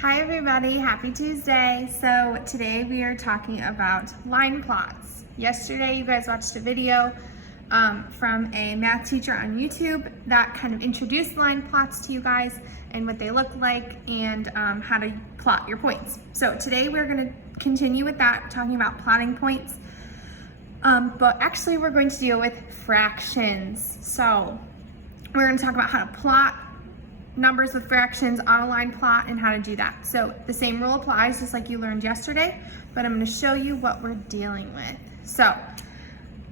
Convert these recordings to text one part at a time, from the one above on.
Hi everybody, happy Tuesday. So today we are talking about line plots. Yesterday you guys watched a video from a math teacher on YouTube that kind of introduced line plots to you guys and what they look like and how to plot your points. So today we're going to continue with that, talking about plotting points. But actually we're going to deal with fractions. So we're going to talk about how to plot numbers with fractions on a line plot and how to do that. So the same rule applies just like you learned yesterday, but I'm going to show you what we're dealing with. So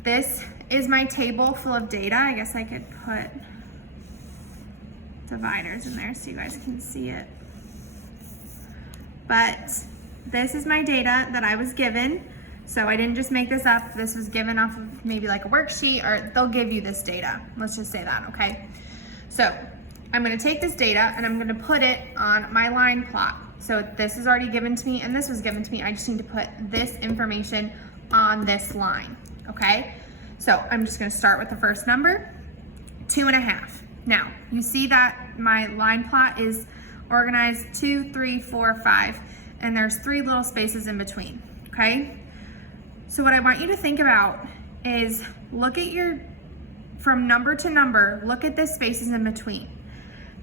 this is my table full of data. I guess I could put dividers in there so you guys can see it. But this is my data that I was given. So I didn't just make this up. This was given off of maybe like a worksheet, or they'll give you this data. Let's just say that, okay? So I'm going to take this data and I'm going to put it on my line plot. So this is already given to me and this was given to me. I just need to put this information on this line, okay? So I'm just going to start with the first number, 2.5. Now, you see that my line plot is organized 2, 3, 4, 5, and there's 3 little spaces in between, okay? So what I want you to think about is look at from number to number, look at the spaces in between.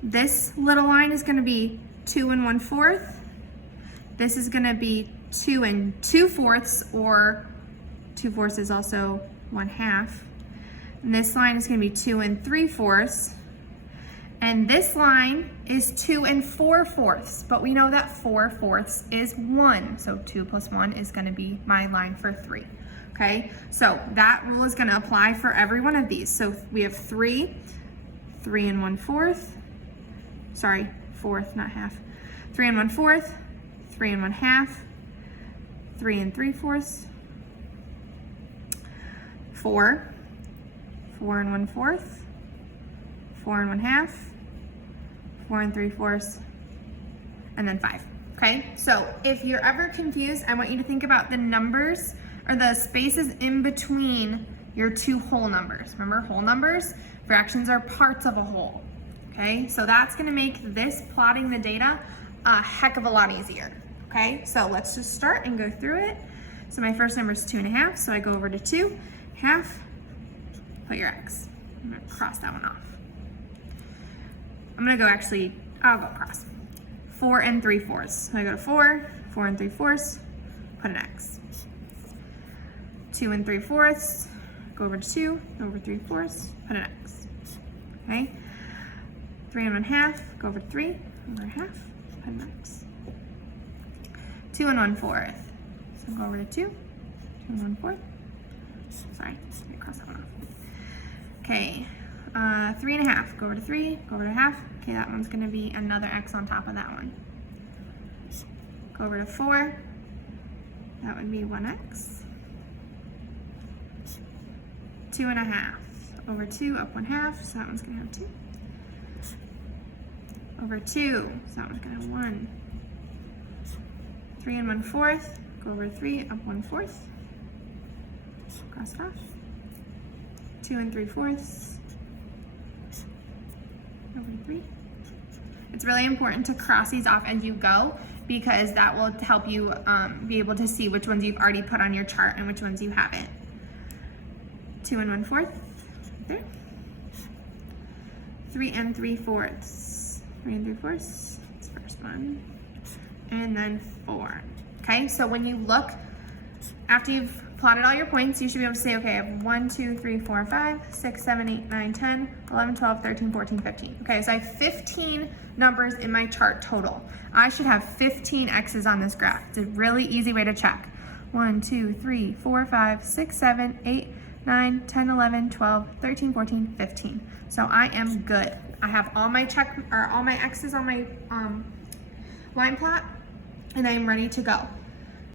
This little line is going to be 2 1/4. This is going to be 2 2/4, or 2/4 is also 1/2. And this line is going to be 2 3/4. And this line is 2 4/4. But we know that 4/4 is 1. So 2 plus 1 is going to be my line for 3. Okay, so that rule is going to apply for every one of these. So we have 3 1/4. Sorry, fourth, not half. 3 1/4, 3 1/2, 3 3/4, 4 1/4, 4 1/2, 4 3/4, and then 5. Okay, so if you're ever confused, I want you to think about the numbers or the spaces in between your 2 whole numbers. Remember, whole numbers, fractions are parts of a whole. Okay, so that's gonna make this plotting the data a heck of a lot easier. Okay, so let's just start and go through it. So my first number is 2.5, so I go over to 2, half, put your X. I'm gonna cross that one off. I'm gonna go I'll go across. 4 3/4. So I go to 4 3/4, put an X. 2 3/4, go over to 2, over 3/4, put an X. Okay. 3 1/2, go over to 3, over 1/2, put an X. 2 1/4, so go over to 2, 2 1/4. Sorry, let me cross that one off. Okay, 3 1/2, go over to 3, go over to 1/2. Okay, that one's gonna be another X on top of that one. Go over to 4, that would be 1X. 2 1/2, over 2, up 1/2, so that one's gonna have 2. Over 2, so that one's gonna have 1. 3 1/4, go over 3, up 1/4, cross it off. 2 3/4, over 3. It's really important to cross these off as you go, because that will help you be able to see which ones you've already put on your chart and which ones you haven't. 2 1/4, there. 3 3/4. 3 3/4, that's the first one, and then 4. Okay, so when you look, after you've plotted all your points, you should be able to say, okay, I have 1, 2, 3, 4, 5, 6, 7, 8, 9, 10, 11, 12, 13, 14, 15. Okay, so I have 15 numbers in my chart total. I should have 15 X's on this graph. It's a really easy way to check. 1, 2, 3, 4, 5, 6, 7, 8, 9, 10, 11, 12, 13, 14, 15. So I am good. I have all my X's on my line plot, and I am ready to go.